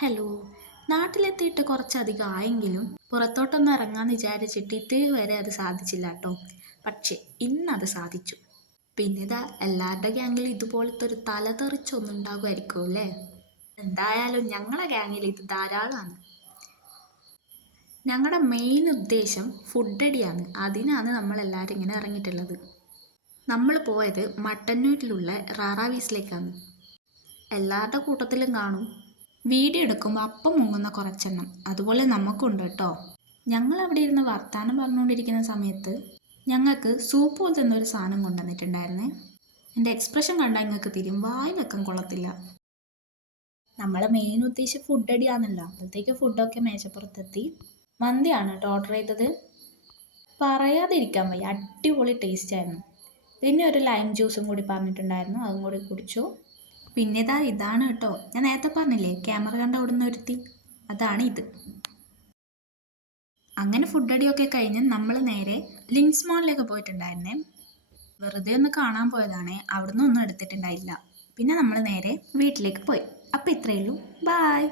Hello. നാട്ടിലെത്തിയിട്ട് കുറച്ചധികം ആയെങ്കിലും പുറത്തോട്ടൊന്ന് ഇറങ്ങാന്ന് വിചാരിച്ചിട്ട് ഇതുവരെ അത് സാധിച്ചില്ല കേട്ടോ. പക്ഷേ ഇന്നത് സാധിച്ചു. പിന്നെ ഇതാ എല്ലാവരുടെ ഗ്യാങ്ങിൽ ഇതുപോലത്തെ ഒരു തലതെറിച്ചൊന്നും ഉണ്ടാകുമായിരിക്കും അല്ലേ. എന്തായാലും ഞങ്ങളെ ഗ്യാങ്ങിൽ ഇത് ധാരാളമാണ്. ഞങ്ങളുടെ മെയിൻ ഉദ്ദേശം ഫുഡ് അടിയാണ്. അതിനാണ് നമ്മളെല്ലാവരും ഇങ്ങനെ ഇറങ്ങിയിട്ടുള്ളത്. നമ്മൾ പോയത് മട്ടന്നൂരിലുള്ള റാറാവീസിലേക്കാണ്. എല്ലാവരുടെ കൂട്ടത്തിലും കാണും വീഡിയോ എടുക്കുമ്പോൾ അപ്പം മുങ്ങുന്ന കുറച്ചെണ്ണം. അതുപോലെ നമുക്കുണ്ട് കേട്ടോ. ഞങ്ങൾ അവിടെ ഇരുന്ന് വർത്താനം പറഞ്ഞുകൊണ്ടിരിക്കുന്ന സമയത്ത് ഞങ്ങൾക്ക് സൂപ്പ് പോലത്തെ ഒരു സാധനം കൊണ്ടുവന്നിട്ടുണ്ടായിരുന്നേ. എൻ്റെ എക്സ്പ്രഷൻ കണ്ടാൽ നിങ്ങൾക്ക് തിരും, വായി വെക്കാൻ കൊള്ളത്തില്ല. നമ്മളെ മെയിൻ ഉദ്ദേശം ഫുഡ് അടിയാണല്ലോ. അപ്പോഴത്തേക്ക് ഫുഡൊക്കെ മേശപ്പുറത്തെത്തി. മന്തിയാണ് കേട്ടോ ഓർഡർ ചെയ്തത്. പറയാതിരിക്കാൻ വയ്യ, അടിപൊളി ടേസ്റ്റ് ആയിരുന്നു. പിന്നെ ഒരു ലൈം ജ്യൂസും കൂടി പറഞ്ഞിട്ടുണ്ടായിരുന്നു, അതും കൂടി കുടിച്ചു. പിന്നെ ഇതാണ് കേട്ടോ, ഞാൻ നേരത്തെ പറഞ്ഞില്ലേ ക്യാമറ കണ്ട ഓടുന്ന ഒരുത്തി, അതാണ് ഇത്. അങ്ങനെ ഫുഡ് അടിയൊക്കെ കഴിഞ്ഞ് നമ്മൾ നേരെ ലിങ്ക്സ് മോളിലേക്ക് പോയിട്ടുണ്ടായിരുന്നേ. വെറുതെ ഒന്ന് കാണാൻ പോയതാണേ, അവിടുന്ന് ഒന്നും എടുത്തിട്ടുണ്ടായില്ല. പിന്നെ നമ്മൾ നേരെ വീട്ടിലേക്ക് പോയി. അപ്പം ഇത്രയേ ഉള്ളൂ. ബായ്.